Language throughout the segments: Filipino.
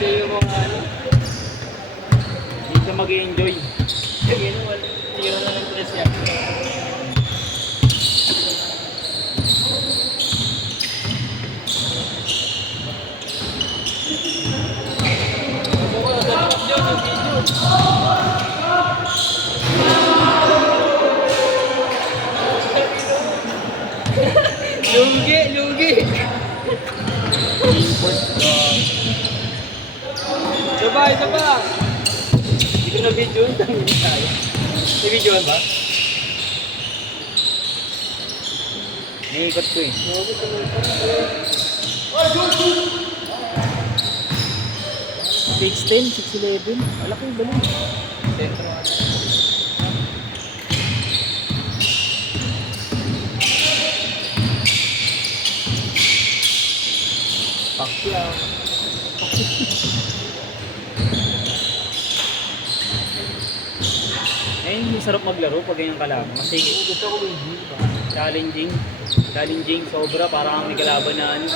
kayo mga ano. Hindi siya mag-enjoy. Yun, wala. Tira na ng press yan. Lugi, lugi. Sabay, sabay. Hindi ko na video yun. May video ba? Niikot ko eh. 6'10", 6'11". Malaki yung balon. Sentro. Pacquiao. Eh, hindi sarap maglaro pag ganyan kalaban. Kasi Gusto ko yung view ba? challenging. Challenging sobra para kang may kalaban na ano.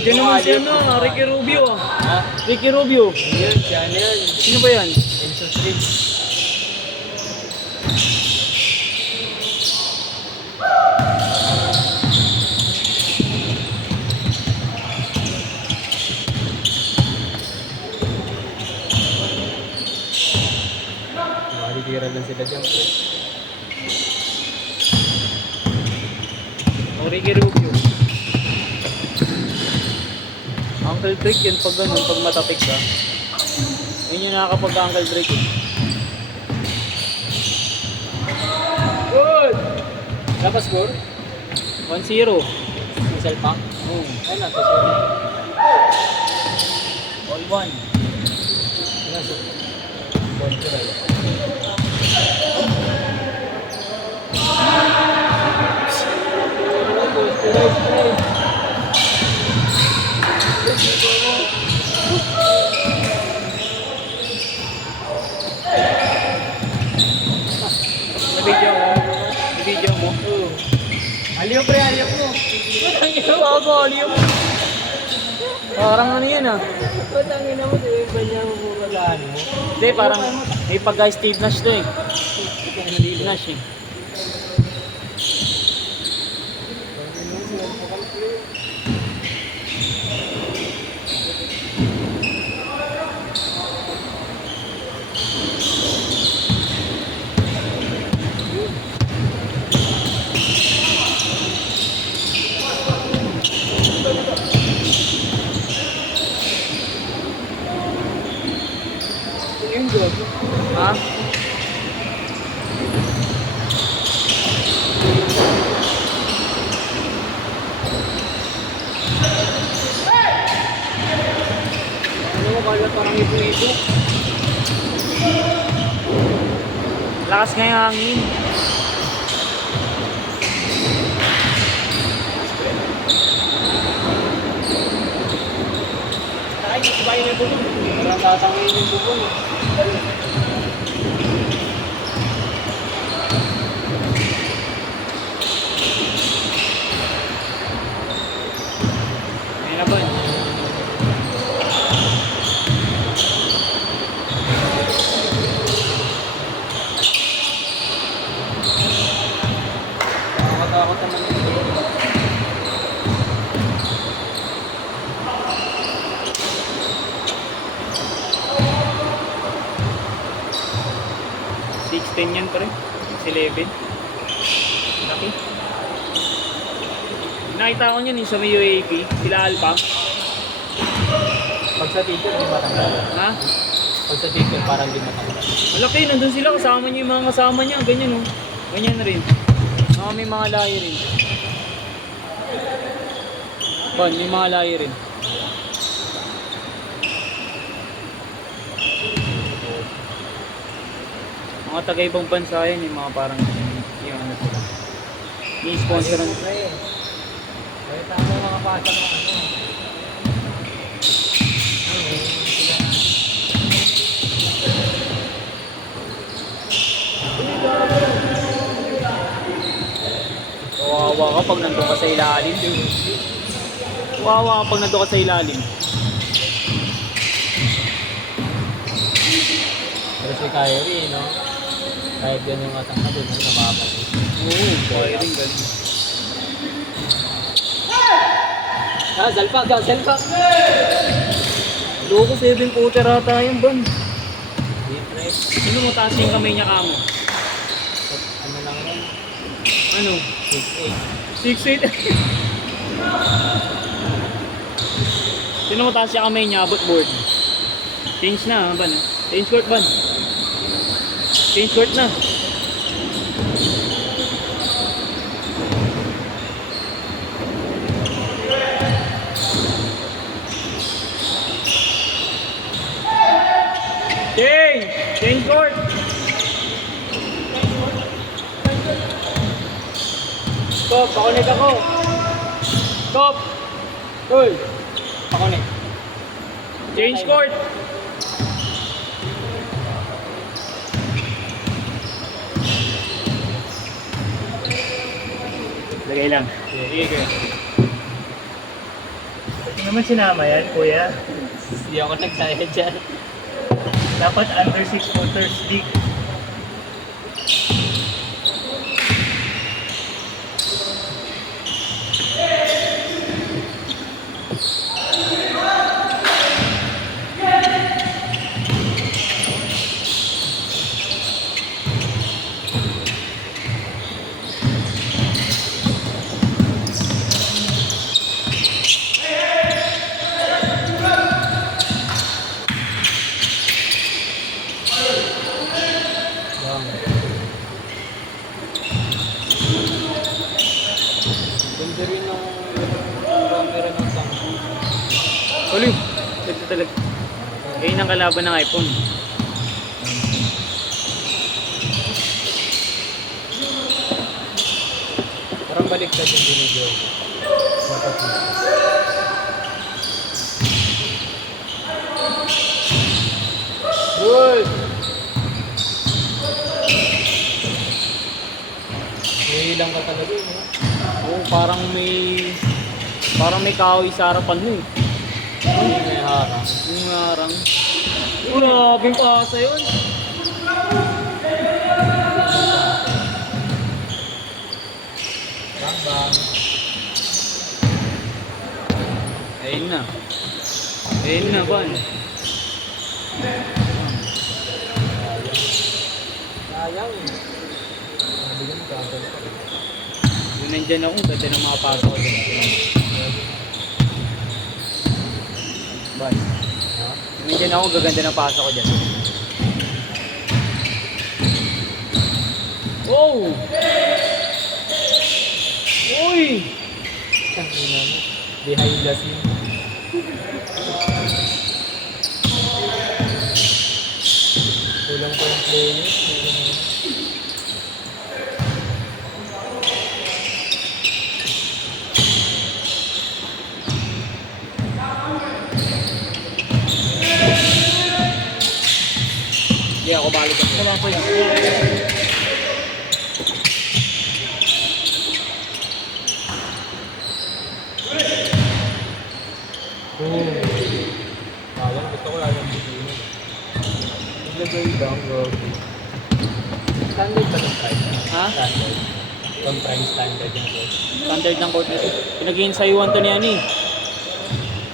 Diyan naman si ano, Ricky Rubio ah. Ha? Ricky Rubio. Yun, siya na yun. Sino ba yan? Enzo Street. Makikira lang sila dyan. O Ricky Rubio. Uncle Drake yun pag ganun, pag matapik ka. Yun yung nakakapag-Uncle Drake eh. Good! Dapat score? 1-0. Isal pa? Oo. Ay na, to score. All 1. Ball ko rin. Na-video mo? Na-video mo? Oo. Aliyo pre, aliyo mo. Bago, aliyo mo. Parang ano yan ah. Patangin na mo, di ba niya mo pagkakaan mo? Hindi, parang may pagka-Steve Nash to eh. Steve Nash eh. Yung good. Ha? Ano mo kala parang ito-ito? Lakas nga yung hangin. Ay, ibayin na yung bubong. Parang tatangin yung bubong. Ayun na ba? Nakakatakot naman yung bubong. $6'10" yan pre. 6'11". Laki. Nakita ko niyan sa may UAP. Sila Alpha. Pag sa teacher, di matanggal. Ha? Pag sa teacher, parang di matanggal. Malaki, nandun sila. Kasama niya yung mga kasama niya. Ganyan oh. Ganyan rin. May mga lahi rin. Ban, may mga lahi rin. Mga taga-ibang bansa yan, yung mga parang yung ano sila. Ni-sponsoran. Kaya tama mga bata mo ano. Wawa ka pag nandun ka sa ilalim. Wawa ka pag nandun ka sa ilalim. Pero si Kyrie, no? Kahit yan yung atang natin, ano, nakakapagod. Oo, firing galing. Salpak daw, salpak! Loko 7-footer ata yung ban. Deep right. Sino mo taas yung kamay niya kamo? Ano lang yun? Ano? 6'8". 6'8". Sino mo taas yung kamay niya? Abot board. Change na, ban. Change court, ban. Change court na. Change! Change court! Stop, pakunik ako! Stop! Uy! Pakunik. Change court! Lagay lang. Sige. Hindi naman sinama yan, kuya. Hindi ako nagsaya dyan. Dapat under 6 footers league. Ganda rin ng camera ng Samsung. Ulit. Ito talaga. Ngayon ang kalaban ng iPhone. Parang baliktad yung binidyo. Good! May ilang ka talaga yun, no? Oo, parang may kahoy sa harapan mo eh. Hindi may harang. Yung harang. Grabe yung pasa yun. Bang bang. Ayun na. Ayun na, ban. Sayang eh. Nabigyan ka agad. Yung nandyan ako, ganda ng mga pasa ko dyan. Ban. Yung nandyan ako, gaganda ng pasa ko dyan. Wow! Uy! Ang ina mo. Behind the scene. Kulang pa yung players. Hindi ako balik ako. Wala po yun. Sayang, gusto ko lang yung bigyan. Naglagay lang, Robbie. Standard ba ng price? Ha? Standard. Yung prime standard yung price. Standard ng court nito. Pinag-iinsayuan to ni Ani.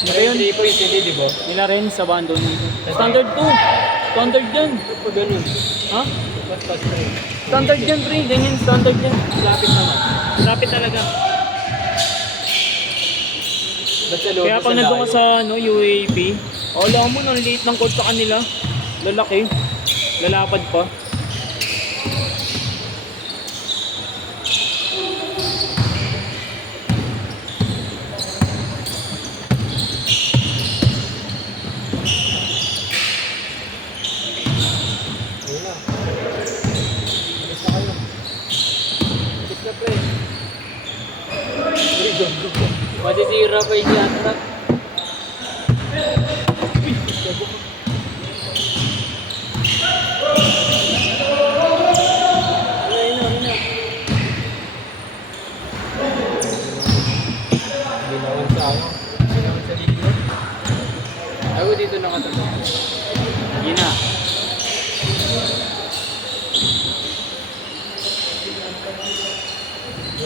Pero yung 3 points hindi, di ba? Nila rin sa bando nito. Standard 2. Standard yan. Pag ganun. Ha? Pas-pas na yun. Standard yan, pre. Ganyan, standard yan. Lapit naman. Lapit talaga. Ba't sa loob Kaya pag sa nandun ka layo? sa UAP, alam mo, ang liit ng court sa kanila. Lalaki. Lalapad pa. Yun na. Alis na kayo. Alis na, pre. Uy, go. Masisira pa yung yatra. Ayun na.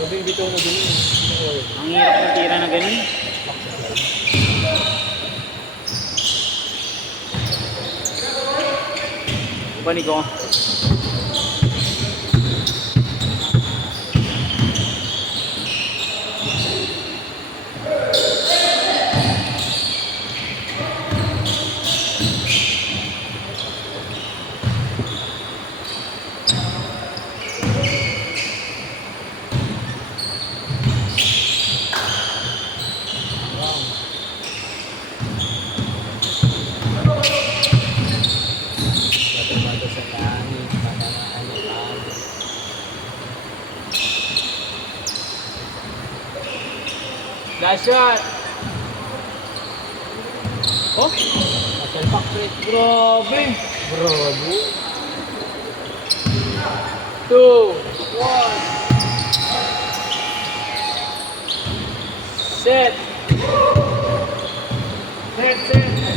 Sabi yung bitaw na ganun. Ang hirap ng tira na ganun. Bani ko. Bato sa langit, panamaan ng langit. Last shot! Oh, Muscle factory. grabe. Bravo. 2, 1. Set. Set, set.